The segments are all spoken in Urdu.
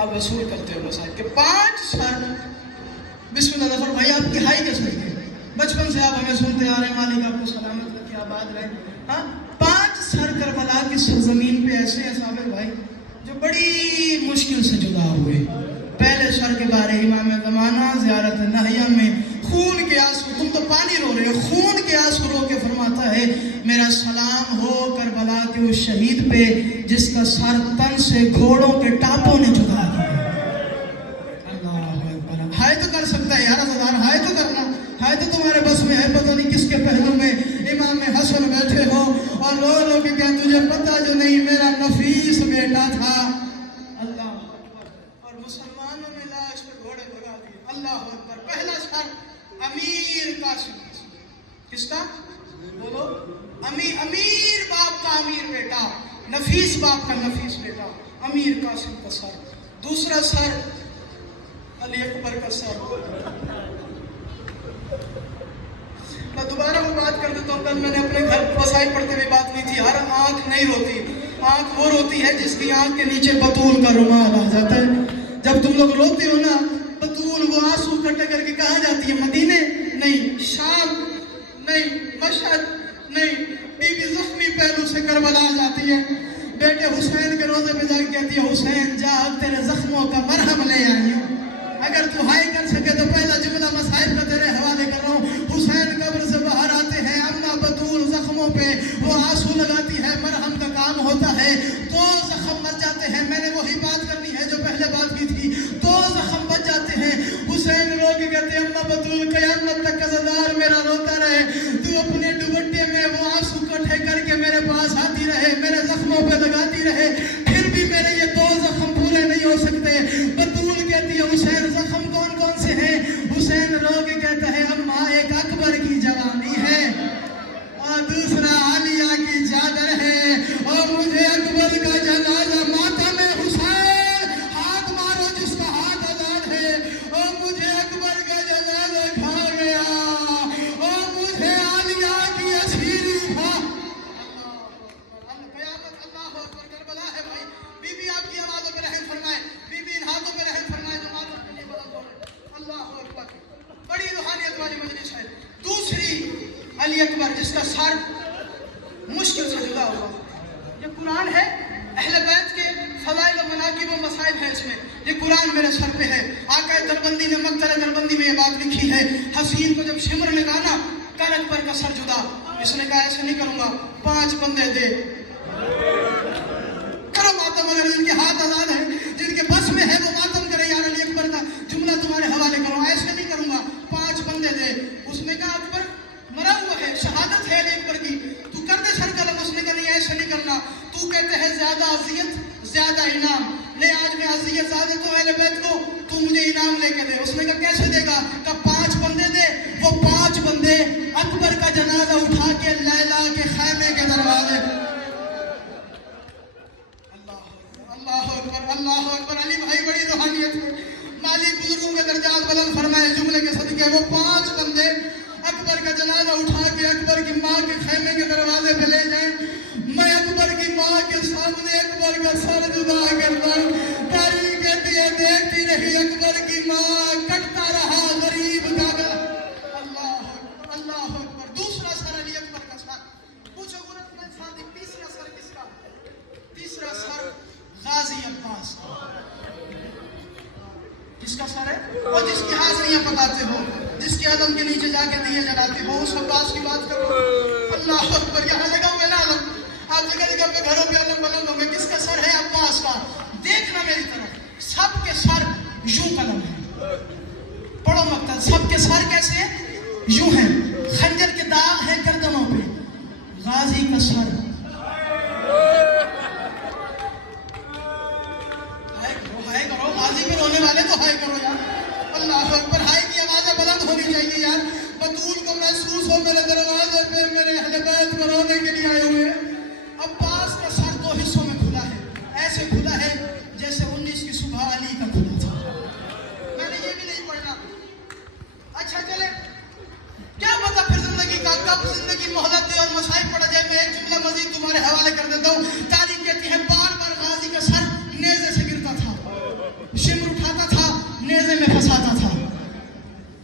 آپ وصول کرتے ہو مسائل کے 5 سر. بسم اللہ ظفر بھائی آپ کی ہائی کس میں ہے؟ بچپن سے آپ ہمیں سنتے آ رہے ہیں، مالک آپ کو سلامت رکھے آباد رہے. ہاں 5 سر کربلا کی سرزمین پہ ایسے ہیں صابر بھائی جو بڑی مشکل سے جدا ہوئے. پہلے سر کے بارے امام زمانہ زیارت نہیہ میں خون کے آنسو، تم تو پانی رو رہے ہو، خون کے آنسو رو کے فرماتا ہے میرا سلام ہو کربلا کے اس شہید پہ جس کا سر تن سے گھوڑوں کے ٹاپوں نے جدا کیا. اللہ اکبر. ہائے تو کر سکتا ہے یار عزیزان، ہائے تو کرنا، ہائے تو تمہارے بس میں ہے. پتہ نہیں کس کے پہلو میں امام حسن بیٹھے ہو اور رو رو کے کہا تجھے پتہ جو نہیں میرا نفیس بیٹا تھا. اللہ اکبر. اور مسلمانوں نے لاش پہ گھوڑے بھگا دیے. اللہ اکبر. پہلا سر امیر قاسم. کس کا؟ بولو. امیر باپ کا امیر بیٹا، نفیس باپ کا نفیس بیٹا، امیر قاسم کا سر. دوسرا سر علی اکبر کا سر. میں دوبارہ وہ بات کر دیتا ہوں، کل میں نے اپنے گھر وسائل پڑھتے ہوئے بات کی تھی. ہر آنکھ نہیں روتی، آنکھ وہ روتی ہے جس کی آنکھ کے نیچے بطول کا رومال آ جاتا ہے. جب تم لوگ روتے ہو نا، بطول وہ آنسو اکٹھے کر کے کہاں جاتی ہے؟ مدینے نہیں، شام نہیں، مشہد نہیں، بی بی زخمی پہلو سے کربلا جاتی ہے. بیٹے حسین کے روزے پہ جا کے کہتی ہے حسین جا تیرے زخموں کا مرہم لے آئی ہوں. اگر تو ہائی کر سکے تو پہلا جملہ مصائب کا تیرے حوالے کر رہا ہوں. حسین قبر سے باہر آتے ہیں، اماں بطول زخموں پہ وہ آنسو لگاتی ہے، مرہم کا کام ہوتا ہے. 2 زخم بچ جاتے ہیں. میں نے وہی بات کرنی ہے جو پہلے بات کی تھی. 2 زخم بچ جاتے ہیں. حسین رو کے کہتے ہیں اماں بطول قیامت تک قضادار میرا روتا رہے، تو اپنے دوپٹے میں وہ آنسو اکٹھے کر کے میرے پاس آتی رہے، میرے زخموں پہ لگاتی رہے، پھر بھی میرے یہ 2 زخم پورے نہیں ہو سکتے. بطول کہتی ہے حسین زخم کون کون سے ہیں؟ حسین رو کے کہتا ہے اماں ایک اکبر کی جوانی ہے اور دوسرا عالیہ کی چادر ہے اور مجھے اکبر کا جنازہ ماتم میں حسین ہاتھ مارو جس کا ہاتھ آزاد ہے، اور مجھے اکبر کا جنازہ کھا گیا اور مجھے عالیہ کی اسیری تھا. قیامت اللہ اکبر. کربلا ہے بھائی. بی بی آپ کی آوازوں پہ رحم فرمائے، بی بی ان ہاتھوں پہ رحم فرمائے جو ماتم کے لیے بلند ہو رہے. اللہ اکبر. بڑی روحانیت والی مجلس ہے. دوسری علی اکبر جس کا سر مشکل سے جدا ہوا. یہ قرآن ہے، اہل بیت کے فضائل و مناقب و مصائب ہیں اس میں. یہ قرآن میرے سر پہ ہے. آقا دربندی نے مقتل دربندی میں یہ بات لکھی ہے. حسین کو جب شمر نے کہا نا کر اکبر کا سر جدا، اس نے کہا ایسے نہیں کروں گا، 5 بندے دے کرو ماتم. اگر جن کے ہاتھ آزاد ہیں، جن کے بس میں ہے وہ ماتم کرے. یار علی اکبر کا جملہ تمہارے حوالے کرو، ایسے نہیں کروں گا، 5 بندے دے. اس نے کہا اکبر مرا ہوا ہے، شہادت ہے علی اکبر کی، تو کر دے سر قلم. اس نے کہا نہیں ایسے نہیں کرنا، تو کہتے ہیں زیادہ اذیت زیادہ انعام. نہیں آج میں اذیت زیادہ تو اہل بیت کو، تو مجھے انعام لے کے دے. اس نے کہا کیسے دے گا؟ کہ 5 بندے دے. وہ 5 بندے اکبر کا جنازہ اٹھا کے لیلا کے خیمے کے دروازے. اللہ اکبر. اللہ اکبر. علی بھائی بڑی روحانیت ہے. مالی بزرگوں کے درجات بلند فرمائے جملے کے صدقے. وہ 5 بندے اکبر کا جنازہ اٹھا کے اکبر کی ماں کے خیمے کے دروازے پہ لے جائیں. میں اکبر کی ماں کے سامنے اکبر کا سر جدا کرتا ہوں. تاریخ کہتی ہے دیکھتی رہی اکبر کی ماں، کٹتا رہا غریب کا گلا. اللہ اکبر. اللہ اکبر. دوسرا سر علی اکبر کا سر. پوچھو غرت میں صادق تیسرا سر کس کا؟ تیسرا سر غازی عباس. کس کا سر ہے؟ وہ جس کی حاضریاں پکاتے ہو، جس کے علم کے نیچے جا کے دیے جلاتے ہو، اس عباس کی بات کرو. اللہ اکبر. یہاں جگہ میں نہ علم، آپ جگہ جگہ پہ گھروں پہ علم بلند ہوں گے. کس کا سر ہے؟ عباس کا. دیکھنا میری طرف، سب کے سر یوں قلم ہے. پڑھو مقتل. سب کے سر کیسے ہیں؟ یوں ہیں. خنجر کے داغ ہیں گردنوں پہ. غازی کا سر ہائے کرو. غازی پہ رونے والے تو ہائے کرو یار. اللہ اکبر. ہائے کی آوازیں بلند ہونی چاہیے یار. بطول کو محسوس ہو میرے دروازے پہ میرے اہل بیت کو رونے کے لیے آئے ہوئے. عباس کا سر 2 حصوں میں کھلا ہے. ایسے کھلا ہے جیسے 19 کی صبح علی کا کھلا تھا. میں نے یہ بھی نہیں پڑھنا. اچھا چلے، کیا پتا پھر زندگی کا کب زندگی مہلت دے اور مسائل پڑا جائے. میں ایک جملہ مزید تمہارے حوالے کر دیتا ہوں. تاریخ کہتی ہے بار بار غازی کا سر نیزے سے گرتا تھا.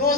2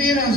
13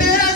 13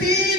3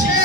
6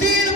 3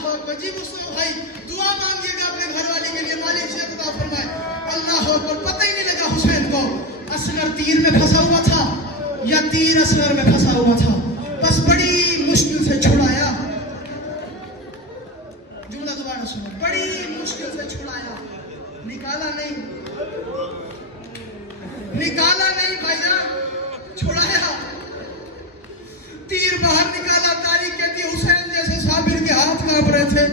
اللہ اکبر. جی مسلم بھائی دعا مانگیے گا اپنے گھر والے کے لیے, مالک سے عطا فرمائے. اللہ اکبر. پتہ ہی نہیں لگا حسین کو اصغر تیر میں پھنسا ہوا تھا یا تیر اصغر میں پھنسا ہوا تھا, بس بڑی مشکل سے چھڑایا. جملہ دوبارہ سنو, بڑی مشکل سے چھڑایا, نکالا نہیں, نکالا نہیں بھائی جان, چھڑایا. تیر باہر نکالا. تاریخ کہتی ہے حسین جیسے صابر کے ہاتھ کانپ رہے تھے.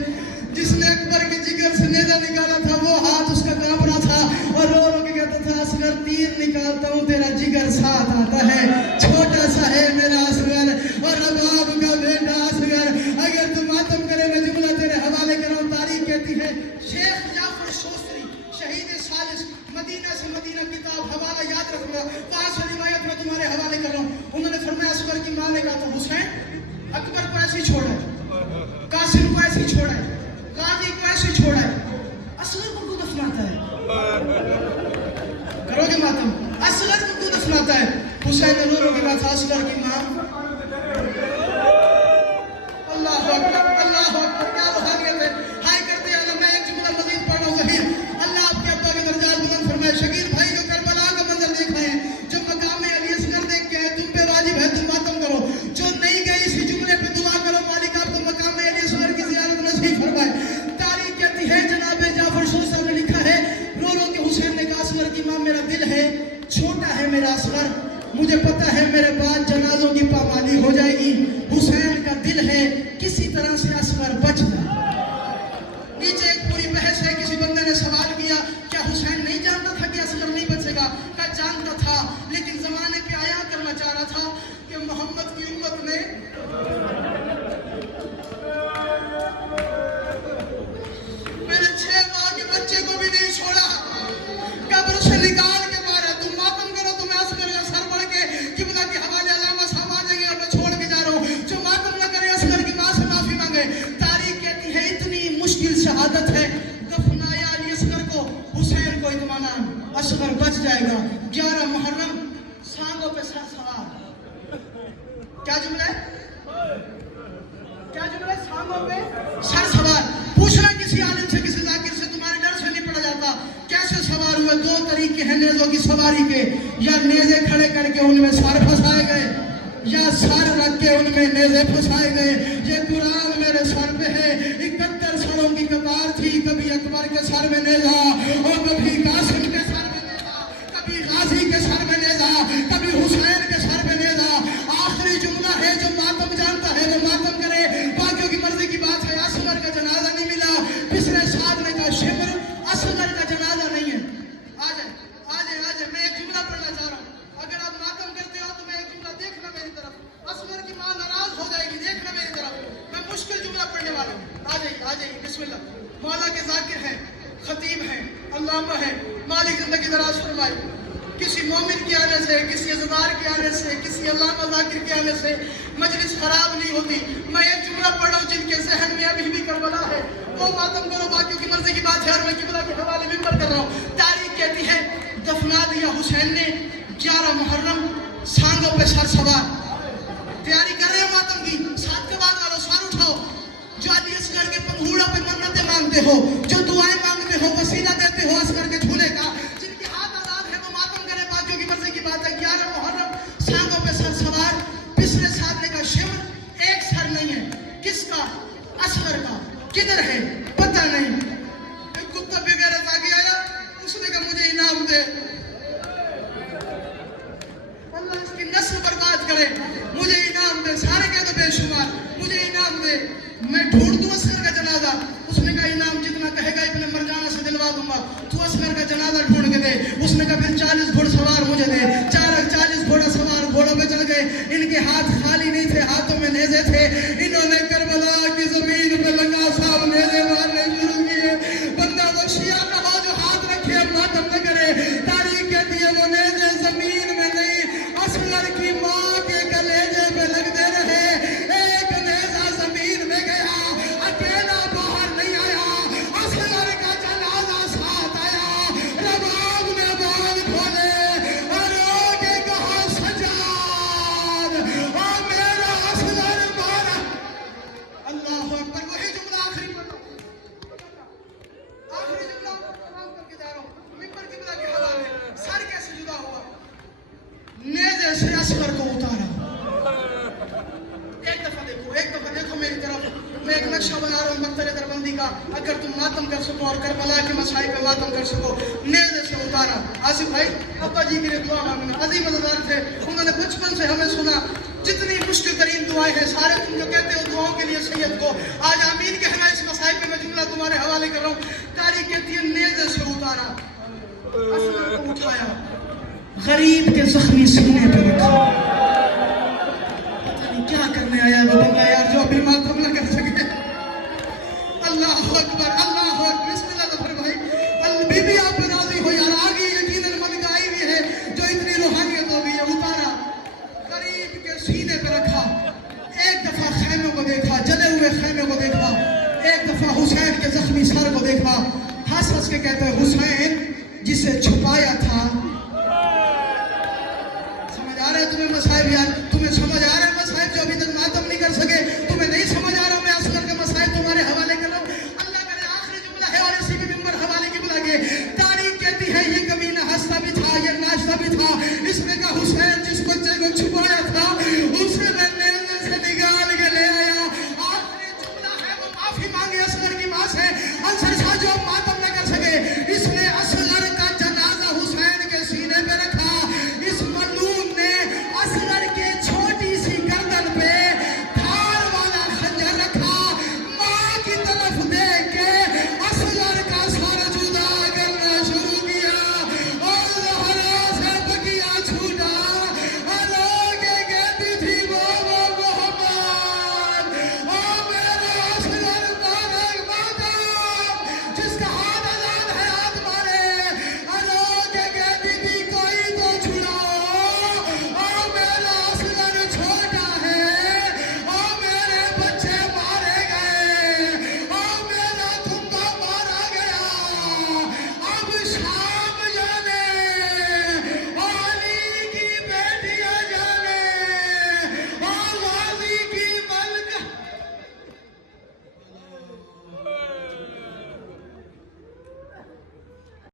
جس نے اکبر کے جگر سے نیزہ نکالا تھا وہ ہاتھ اس کا کانپ رہا تھا اور رو رو کے کہتا تھا اصغر تیر نکالتا ہوں تیرا جگر ساتھ آتا ہے, چھوٹا سا ہے میرا اصغر اور رباب کا بیٹا اصغر, اگر تم ماتم کرے میں جملہ تیرے حوالے کر رہا ہوں. تاریخ کہتی ہے شیخ جعفر شوستری شہید ثالث مدینہ سے مدینہ, کتاب حوالہ یاد رکھنا, وہاں سے روایت میں تمہارے حوالے کر رہا ہوں. انہوں نے فرمایا اصغر کی ماں نے کہا تو حسین اکبر کو ایسے ہی چھوڑا ہے, قاسم کو ایسے ہی چھوڑا ہے, غازی کو ایسے ہی چھوڑا ہے, اصغر کو کیوں دفناتا ہے؟ کرو گے ماتم, اصغر کو کیوں دفناتا ہے؟ حسین نے رو رو کے کہا تھا اصغر کی ماں. اللہ اکبر, اللہ اکبر, کیا روحانیت ہے. ہائے کرتے ہیں. میں ایک جملہ مزید پڑھ رہا ہوں. ظہیر اللہ آپ کے ابا کے درجات بلند فرمائے. شکیل بھائی جو کربلا کا منظر دیکھ رہے ہیں, جو مقام علی اصغر دیکھ کے ہیں, تم پہ واجب ہے تم ماتم کرو. جو نہیں گئے اسی جملے پہ دعا کرو مالک آپ کو مقام علی اصغر کی زیارت نصیب فرمائے. تاریخ کہتی ہے جناب جعفر شوستری صاحب نے لکھا ہے رو رو کے حسین نے کہا اصغر کی ماں میرا دل ہے, چھوٹا ہے میرا اصغر, مجھے پتا ہے میرے بعد جنازوں کی پامالی ہو جائے گی. حسین کا دل ہے کسی طرح سے اصغر بچ جائے. نیچے ایک پوری بحث ہے. کسی بندے نے سوال کیا کیا حسین نہیں جانتا تھا کہ اصغر نہیں بچے گا؟ کہا جانتا تھا لیکن زمانے پہ آیا کرنا چاہ رہا تھا کہ محمد کی امت نے میرے 6 ماہ کے بچے کو بھی نہیں چھوڑا, قبر سے نکال کے مارا. تم ماتم کرو تو میں اصغر کا سر بڑھ کے قبلہ کے حوالے علامہ صاحب آ جائیں گے اور میں چھوڑ کے جا رہا ہوں. جو ماتم نہ کرے اصغر کی ماں سے معافی مانگے. تاریخ کہتی ہے اتنی مشکل شہادت ہے, دفنایا علی اصغر کو, حسین کو اطمینان اصغر بچ جائے گا. 11 محرم سانگوں پہ سر سوار. کیا جملہ ہے؟ کیا جملہ ہے؟ سانگوں پہ سر سوار. پوچھنا کسی عالم سے کسی ذاکر سے, تمہارے ڈر سے نہیں پڑا جاتا کیسے سوار ہوئے. 2 طریقے ہیں نیزوں کی سواری کے, یا نیزے کھڑے کر کے ان میں سر پھنسائے گئے یا سر رکھ کے ان میں نیزے پھنسائے گئے. یہ قرآن میرے سر پہ ہے. 71 سروں کی قطار تھی, کبھی اکبر کے سر میں نیزا اور کبھی قاسم کے سر میں نیزا, کبھی غازی کے سر میں نیزا, کبھی حسین کے سر میں نیزا. آخری جملہ ہے جو ماتم جانتا ہے وہ ماتم کرے, باقیوں کی مرضی کی بات ہے. اصغر کا جنازہ نہیں ملا. پچھلے ساتھ نے کہا شبر اصغر کا جنازہ نہیں ہے. آ جائے آ جائے آ جائے. میں ایک جملہ پڑھنا چاہ رہا ہوں. اگر آپ ماتم کرتے ہو تو میں ایک جملہ دیکھنا میری طرف. اصغر کی ماں ناراض ہو جائے گی, دیکھنا میری طرف. میں مشکل جملہ پڑھنے والا ہوں. آ جائیے بسم اللہ. مولا کے ذاکر ہیں, خطیب ہیں, علامہ ہیں, مالک زندگی دراز فرمائے. کسی مومن کے آنے سے, کسی عزدار کے آنے سے, کسی علامہ ذاکر کے آنے سے مجلس خراب نہیں ہوتی. میں ایک جملہ پڑھ رہا ہوں جن کے ذہن میں ابھی بھی کربلا ہے, وہ ماتم کرو, باقیوں کی مرضی کی بات ہے. اور میں قبلہ کے حوالے ممبر کر رہا ہوں. تاریخ کہتی ہے دفنا دیا حسین نے 11 محرم سانگوں پہ سر سوار. تیاری کر رہے ہو ماتم کی, ساتھ کے بعد والو سر اٹھاؤ. جو علی اصغر کے پنگھوڑوں پہ منتیں مانگتے ہو, جو دعائیں مانگتے ہو, وسیلہ دیتے ہو اصغر کے جھولے کا, جن کے ہاتھ آزاد ہے وہ ماتم کرے, باقیوں کی مرضی کی بات ہے. 11 محرم سانگوں پہ سر سوار. پچھلے ساتھ کا شمر ایک سر نہیں ہے. کس کا؟ اصغر کا. کدھر ہے پتہ نہیں. ایک کتا بغیرت آگے آیا, اس نے کہا مجھے انعام دے. اللہ اس کی نسل برباد کرے, مجھے انعام دے. سارے کہہ دو بے شمار, مجھے انعام دے, میں ڈھونڈ دوں اصغر کا جنازہ. اس نے کہا انعام جتنا کہے گا ابن مرجانہ سے دلوا دوں گا, تو اصغر کا جنازہ ڈھونڈ کے دے. اس نے کہا پھر 40 گھوڑ سوار مجھے دے. 40 گھوڑا سوار گھوڑوں پہ چل گئے. ان کے ہاتھ خالی نہیں تھے, ہاتھوں میں نیزے تھے. انہوں نے کربلا کی زمین پہ لگا صاحب نیزے مارنے شروع کیے. بندہ وہ شیعہ کا ہو جو ہاتھ رکھے ماتم نہ کرے. تاریخ کہتی ہے وہ نیزے زمین میں نہیں, اصغر کی ماں کے کلیجے پہ لگتے رہے. ایک نیزہ زمین میں گیا, اکیلا باہر نہیں آیا. اصغر کا جنازہ ساتھ آیا. رباب میں بال کھولے اور رو کے کہا سجاد, اور میرا اصغر مارا. گا اگر تم ماتم کر سکو اور کربلا کے مسائل پہ ماتم کر سکو. نیزے سے اتارا. آصف بھائی ابا جی کے لیے دعا مانگنا. عظیم مزدار تھے, انہوں نے بچپن سے ہمیں سنا جتنی مشکل ترین دعائیں ہیں سارے تم جو کہتے ہو دعاؤں کے لیے سید کو آج آمین کہنا. اس مسائل پہ میں جملہ تمہارے حوالے کر رہا ہوں. قاری کہتی ہے نیزے سے اتارا, اسلم کو اٹھایا, غریب کے زخمی سینے پہ رکھا. پتہ نہیں کیا کرنے آیا وہ بندہ یار جو ابھی ماتم نہ کر سکے. اللہ اکبر, اللہ اکبر. بسم اللہ ظفر بھائی, بی بی آپ پہ راضی ہو یار. آگے یقیناً مدگائی بھی ہے جو اتنی روحانیت ہو گئی ہے. اتارا, غریب کے سینے پہ رکھا. ایک دفعہ خیمے کو دیکھا, جلے ہوئے خیمے کو دیکھا. ایک دفعہ حسین کے زخمی سر کو دیکھا. ہنس ہنس کے کہتے ہیں حسین جسے چھپایا تھا